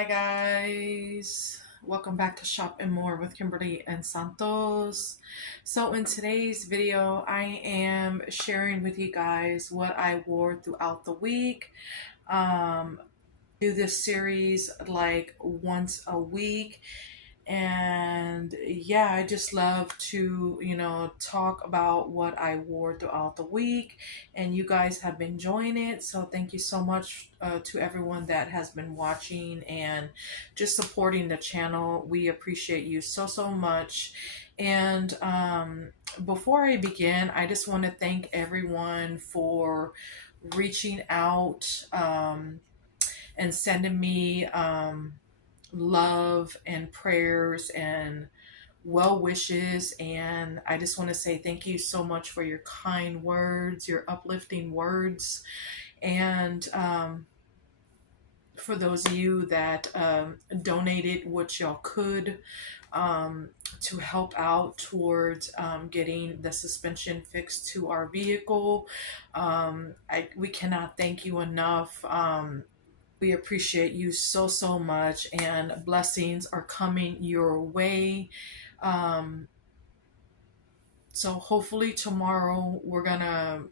Hi guys, welcome back to Shop and More with Kimberly and Santos. So in today's video, I am sharing with you guys what I wore throughout the week. Do this series like once a week, and yeah, I just love to talk about what I wore throughout the week, and you guys have been enjoying it, so thank you so much to everyone that has been watching and just supporting the channel. We appreciate you so much. And before I begin, I just want to thank everyone for reaching out and sending me love and prayers and well wishes. And I just want to say thank you so much for your kind words, your uplifting words. And for those of you that donated what y'all could to help out towards getting the suspension fixed to our vehicle, we cannot thank you enough. We appreciate you so much, and blessings are coming your way. Um, so hopefully tomorrow we're gonna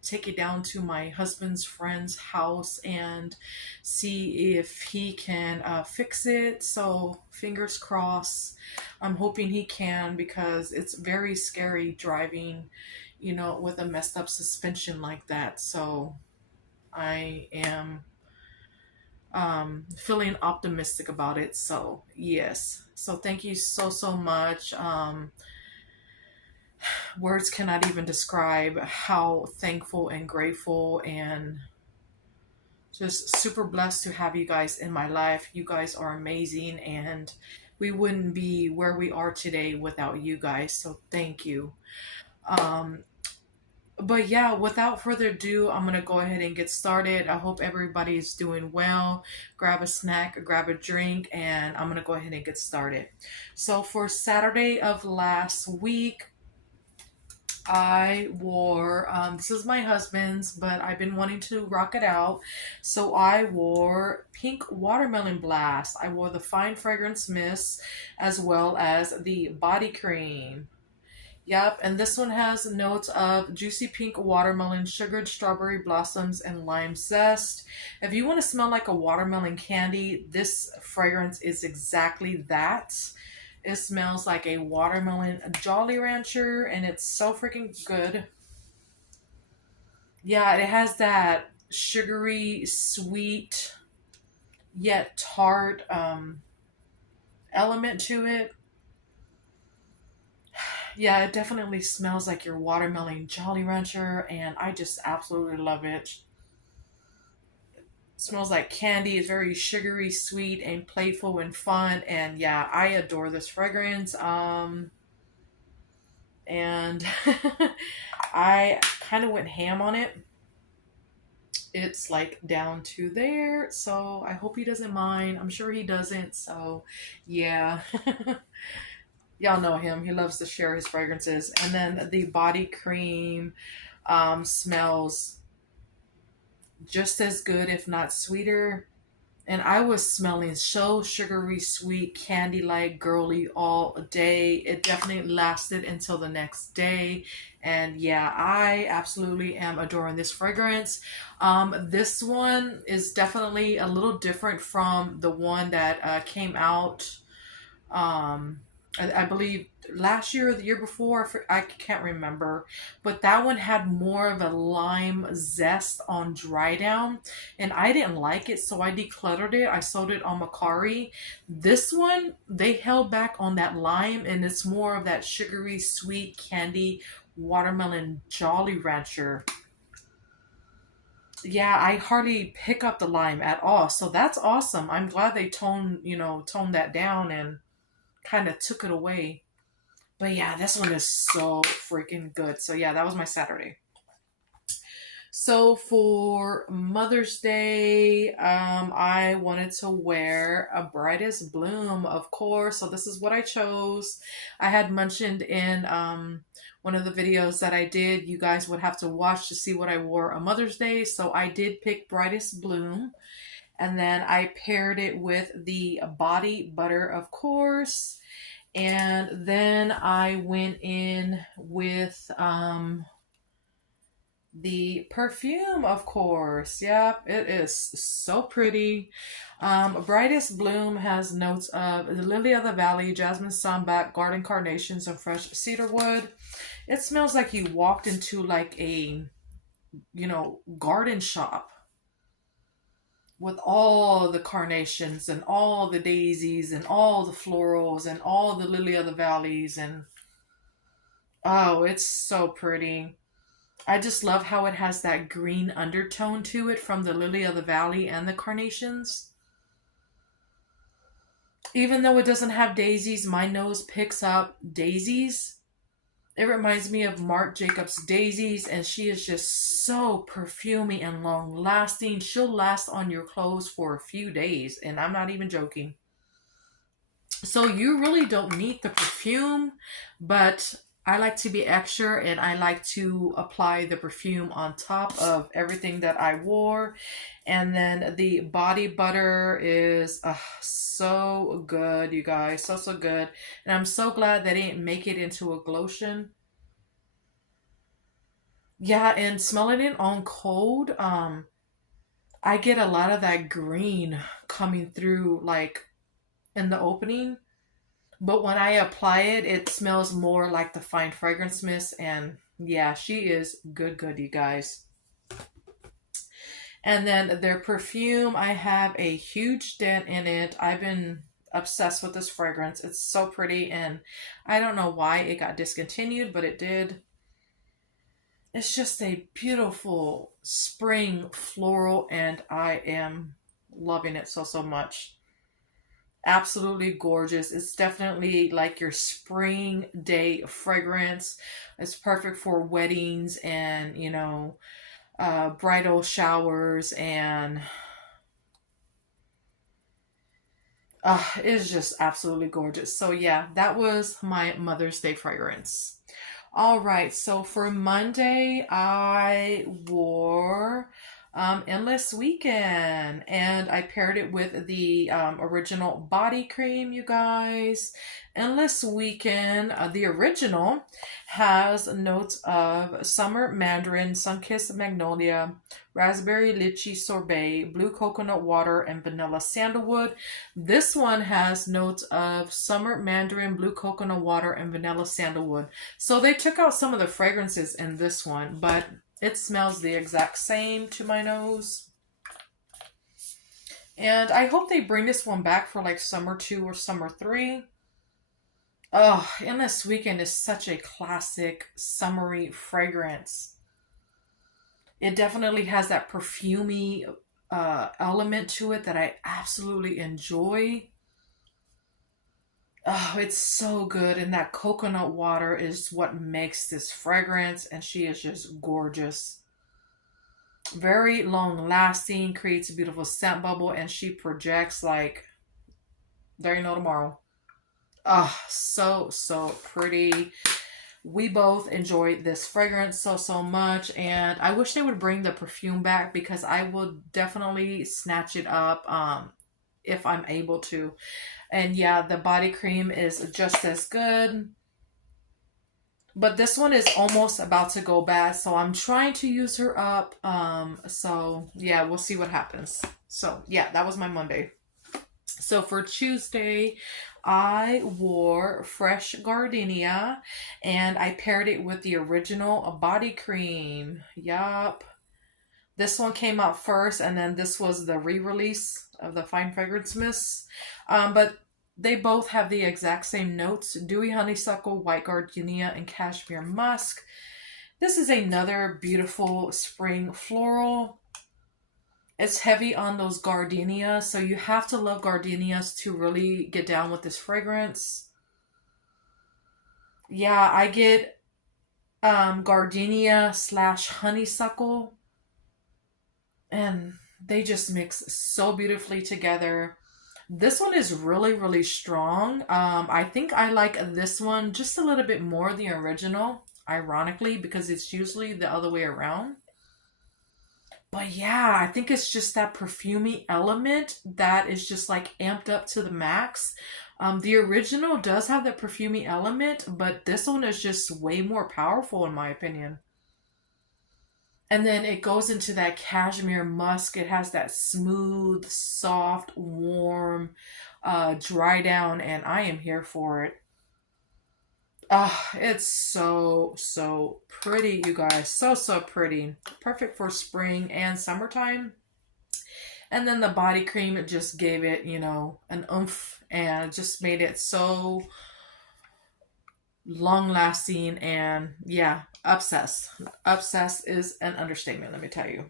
take it down to my husband's friend's house and see if he can fix it. So fingers crossed. I'm hoping he can, because it's very scary driving, with a messed up suspension like that. So I am feeling optimistic about it. So yes, so thank you so much. Words cannot even describe how thankful and grateful and just super blessed to have you guys in my life. You guys are amazing, and we wouldn't be where we are today without you guys, so thank you. But yeah, without further ado, I'm gonna go ahead and get started. I hope everybody's doing well. Grab a snack, grab a drink, and I'm gonna go ahead and get started. So for Saturday of last week, I wore, this is my husband's, but I've been wanting to rock it out. So I wore Pink Watermelon Blast. I wore the Fine Fragrance Mist as well as the body cream. Yep, and this one has notes of juicy pink watermelon, sugared strawberry blossoms, and lime zest. If you want to smell like a watermelon candy, this fragrance is exactly that. It smells like a watermelon Jolly Rancher, and it's so freaking good. Yeah, it has that sugary, sweet, yet tart element to it. Yeah, it definitely smells like your watermelon Jolly Rancher, and I just absolutely love it. It smells like candy. It's very sugary, sweet, and playful and fun. And yeah, I adore this fragrance. And I kind of went ham on it. It's like down to there, so I hope he doesn't mind. I'm sure he doesn't. So yeah. Y'all know him. He loves to share his fragrances. And then the body cream smells just as good, if not sweeter. And I was smelling so sugary, sweet, candy-like, girly all day. It definitely lasted until the next day. And yeah, I absolutely am adoring this fragrance. This one is definitely a little different from the one that came out I believe last year or the year before. I can't remember, but that one had more of a lime zest on dry down, and I didn't like it, so I decluttered it. I sold it on MERCARI. This one, they held back on that lime, and it's more of that sugary, sweet, candy, watermelon Jolly Rancher. Yeah, I hardly pick up the lime at all, so that's awesome. I'm glad they toned that down and kind of took it away. But yeah, this one is so freaking good. So yeah, that was my Saturday. So for Mother's Day, I wanted to wear a Brightest Bloom, of course. So this is what I chose. I had mentioned in one of the videos that I did, you guys would have to watch to see what I wore on Mother's Day. So I did pick Brightest Bloom. And then I paired it with the body butter, of course. And then I went in with the perfume, of course. Yep, it is so pretty. Brightest Bloom has notes of the lily of the valley, jasmine sambac, garden carnations, and fresh cedarwood. It smells like you walked into like a, garden shop with all the carnations and all the daisies and all the florals and all the lily of the valleys. And oh, it's so pretty. I just love how it has that green undertone to it from the lily of the valley and the carnations. Even though it doesn't have daisies, my nose picks up daisies. It reminds me of Marc Jacobs daisies, and she is just so perfumey and long lasting. She'll last on your clothes for a few days, and I'm not even joking. So you really don't need the perfume, but I like to be extra, and I like to apply the perfume on top of everything that I wore. And then the body butter is so good, you guys. So good. And I'm so glad they didn't make it into a glotion. Yeah, and smelling it on cold, I get a lot of that green coming through like in the opening. But when I apply it, it smells more like the fine fragrance mist. And yeah, she is good, you guys. And then their perfume, I have a huge dent in it. I've been obsessed with this fragrance. It's so pretty, and I don't know why it got discontinued, but it did. It's just a beautiful spring floral, and I am loving it so much. Absolutely gorgeous. It's definitely like your spring day fragrance. It's perfect for weddings and, bridal showers, and it's just absolutely gorgeous. So yeah, that was my Mother's Day fragrance. All right, so for Monday, I wore Endless Weekend, and I paired it with the original body cream, you guys. Endless Weekend, the original, has notes of summer mandarin, sun-kissed magnolia, raspberry lychee sorbet, blue coconut water, and vanilla sandalwood. This one has notes of summer mandarin, blue coconut water, and vanilla sandalwood. So they took out some of the fragrances in this one, but it smells the exact same to my nose. And I hope they bring this one back for like summer 2 or summer 3. Oh, Endless Weekend is such a classic summery fragrance. It definitely has that perfumey element to it that I absolutely enjoy. Oh, it's so good. And that coconut water is what makes this fragrance. And she is just gorgeous. Very long lasting, creates a beautiful scent bubble, and she projects like there ain't no tomorrow. Oh, so pretty. We both enjoyed this fragrance so much, and I wish they would bring the perfume back because I will definitely snatch it up if I'm able to. And yeah, the body cream is just as good. But this one is almost about to go bad, so I'm trying to use her up. So yeah, we'll see what happens. So yeah, that was my Monday. So for Tuesday, I wore Fresh Gardenia, and I paired it with the original body cream. Yup. This one came out first, and then this was the re-release of the Fine Fragrance Mist. But they both have the exact same notes: dewy honeysuckle, white gardenia, and cashmere musk. This is another beautiful spring floral. It's heavy on those gardenias, so you have to love gardenias to really get down with this fragrance. Yeah, I get gardenia / honeysuckle, and they just mix so beautifully together. This one is really strong. I think I like this one just a little bit more than the original, ironically, because it's usually the other way around. But yeah, I think it's just that perfumey element that is just like amped up to the max. The original does have that perfumey element, but this one is just way more powerful in my opinion. And then it goes into that cashmere musk. It has that smooth, soft, warm, dry down, and I am here for it. It's so, so pretty, you guys. So, so pretty. Perfect for spring and summertime. And then the body cream, it just gave it, an oomph and just made it so long lasting and yeah, obsessed. Obsessed is an understatement, let me tell you.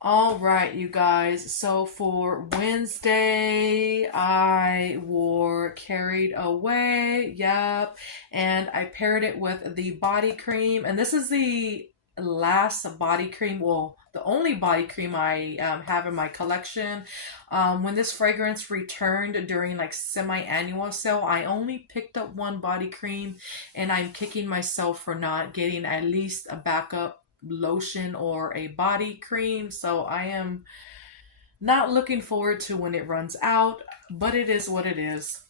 All right, you guys. So for Wednesday, I wore Carried Away. Yep. And I paired it with the body cream. And this is the last body cream. Well, the only body cream I have in my collection. When this fragrance returned during like semi-annual sale, I only picked up one body cream. And I'm kicking myself for not getting at least a backup lotion or a body cream. So I am not looking forward to when it runs out, but it is what it is.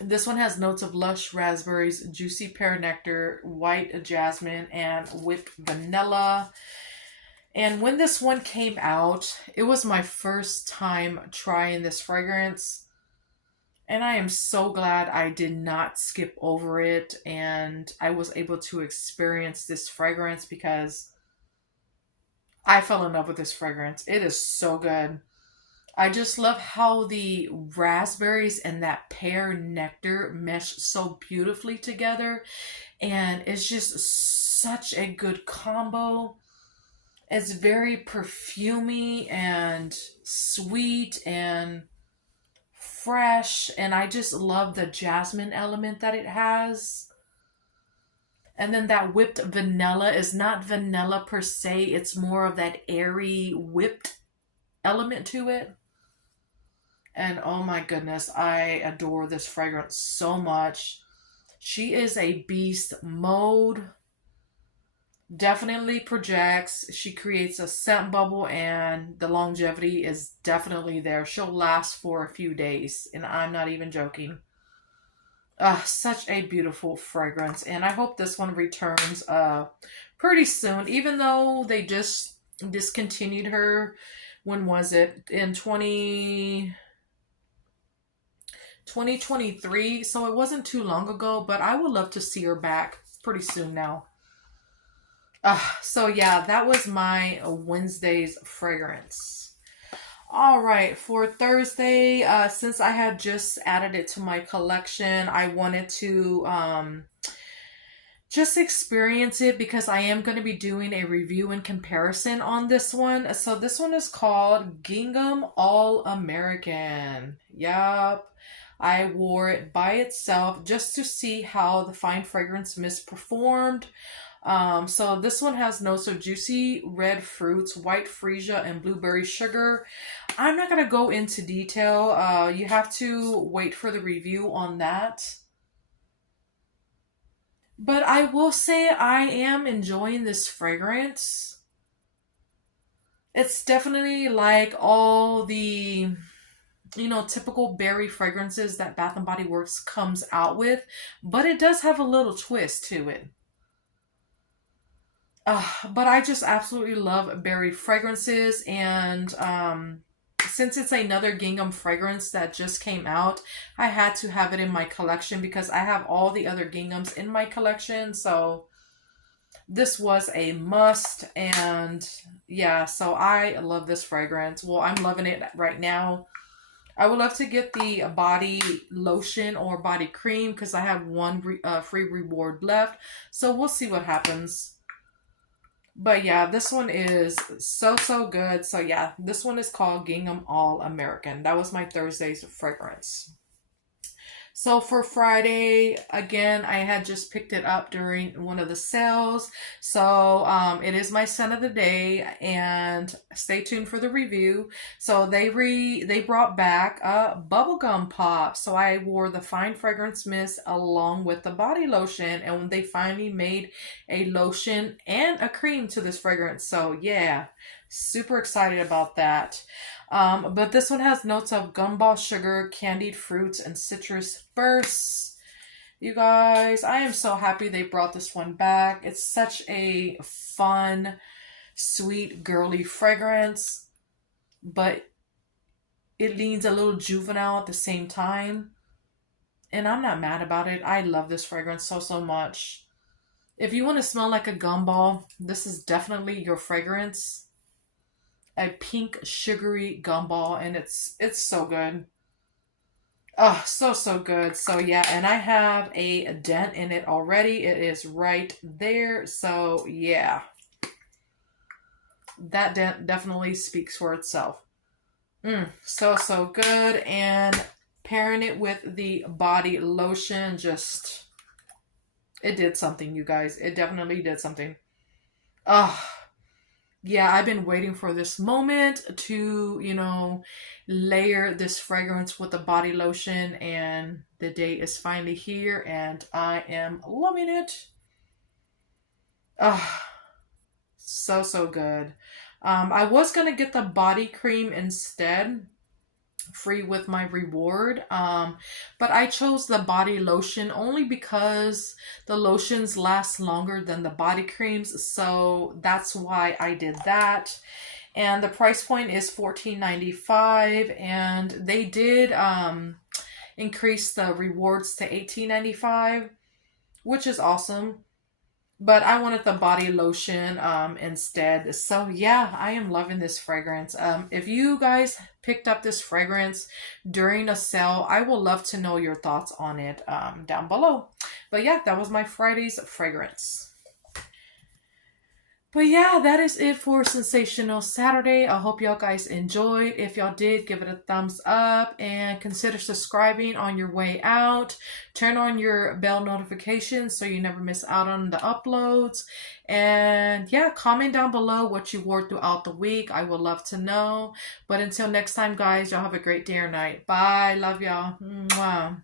This one has notes of lush raspberries, juicy pear nectar, white jasmine, and whipped vanilla. And when this one came out, it was my first time trying this fragrance. And I am so glad I did not skip over it and I was able to experience this fragrance because I fell in love with this fragrance. It is so good. I just love how the raspberries and that pear nectar mesh so beautifully together. And it's just such a good combo. It's very perfumey and sweet and fresh, and I just love the jasmine element that it has. And then that whipped vanilla is not vanilla per se, it's more of that airy whipped element to it. And oh my goodness, I adore this fragrance so much. She is a beast mode. Definitely projects. She creates a scent bubble and the longevity is definitely there. She'll last for a few days and I'm not even joking. Such a beautiful fragrance and I hope this one returns pretty soon, even though they just discontinued her. When was it? In 2023, so it wasn't too long ago, but I would love to see her back pretty soon now. So yeah, that was my Wednesday's fragrance. All right, for Thursday, since I had just added it to my collection, I wanted to just experience it because I am going to be doing a review and comparison on this one. So this one is called Gingham All American. Yup. I wore it by itself just to see how the Fine Fragrance Mist performed. So this one has notes of juicy red fruits, white freesia, and blueberry sugar. I'm not going to go into detail. You have to wait for the review on that. But I will say I am enjoying this fragrance. It's definitely like all the, typical berry fragrances that Bath and Body Works comes out with. But it does have a little twist to it. But I just absolutely love berry fragrances, and since it's another gingham fragrance that just came out, I had to have it in my collection because I have all the other ginghams in my collection, so this was a must. And yeah, so I love this fragrance. Well, I'm loving it right now. I would love to get the body lotion or body cream because I have one free reward left, so we'll see what happens. But yeah, this one is so, so good. So yeah, this one is called Gingham All American. That was my Thursday's fragrance. So for Friday, again, I had just picked it up during one of the sales. So it is my scent of the day, and stay tuned for the review. So they brought back a bubblegum pop. So I wore the Fine Fragrance Mist along with the body lotion, and when they finally made a lotion and a cream to this fragrance. So yeah, Super excited about that. But this one has notes of gumball sugar, candied fruits, and citrus bursts. You guys, I am so happy they brought this one back. It's such a fun, sweet, girly fragrance, but it leans a little juvenile at the same time. And I'm not mad about it. I love this fragrance so, so much. If you want to smell like a gumball, this is definitely your fragrance. A pink sugary gumball, and it's so good. Oh, so good. So yeah, and I have a dent in it already. It is right there. So yeah, that dent definitely speaks for itself. So good. And pairing it with the body lotion, just, it did something, you guys. It definitely did something. Oh, yeah, I've been waiting for this moment to, layer this fragrance with the body lotion, and the day is finally here, and I am loving it. Oh, so good. I was going to get the body cream instead, free with my reward. But I chose the body lotion only because the lotions last longer than the body creams. So that's why I did that. And the price point is $14.95. And they did increase the rewards to $18.95, which is awesome. But I wanted the body lotion instead. So yeah, I am loving this fragrance. If you guys picked up this fragrance during a sale, I will love to know your thoughts on it down below. But yeah, that was my Friday's fragrance. But yeah, that is it for Scentsational Saturday. I hope y'all guys enjoyed. If y'all did, give it a thumbs up and consider subscribing on your way out. Turn on your bell notifications so you never miss out on the uploads. And yeah, comment down below what you wore throughout the week. I would love to know. But until next time, guys, y'all have a great day or night. Bye. Love y'all. Mwah.